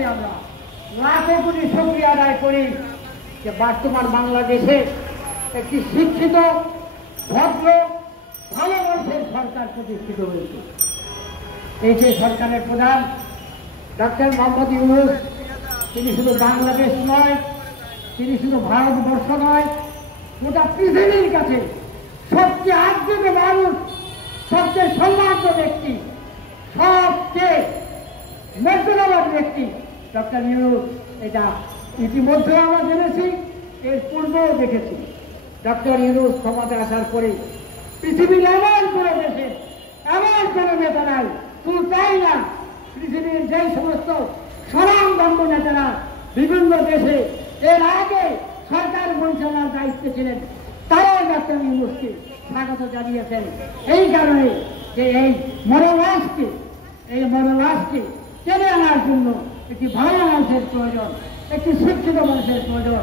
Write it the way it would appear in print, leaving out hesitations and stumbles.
কাছে আমরা লাখো কোটি শুকরিয়া আদায় করি যে বর্তমান বাংলাদেশে একটি শিক্ষিত ভদ্র ভালো মানুষের সরকার প্রতিষ্ঠিত হয়েছে। এই যে সরকারের প্রধান ডক্টর মোহাম্মদ ইউনূস, তিনি শুধু বাংলাদেশ নয়, তিনি শুধু ভারতবর্ষ নয়, গোটা পৃথিবীর কাছে সবচেয়ে আদৃত মানুষ, সবচেয়ে সম্মানিত ব্যক্তি, সবচেয়ে মর্যাদাবান ব্যক্তি ডক্টর ইউনূস। এটা ইতিমধ্যে আমরা জেনেছি, এর পূর্বেও দেখেছি। ডক্টর ইউনূস ক্ষমতা আসার পরে পৃথিবীর এমন কোনো দেশে এমন কোনো নেতা নাই, শুধু তাই না, পৃথিবীর যে সমস্ত স্বনামধন্য নেতারা বিভিন্ন দেশে এর আগে সরকার পরিচালনার দায়িত্বে ছিলেন, তারাও ডক্টর ইউনূসকে স্বাগত জানিয়েছেন। এই কারণে যে এই মনোভাবকে টেনে আনার জন্য একটি ভালো মানুষের প্রয়োজন, একটি শিক্ষিত মানুষের প্রয়োজন।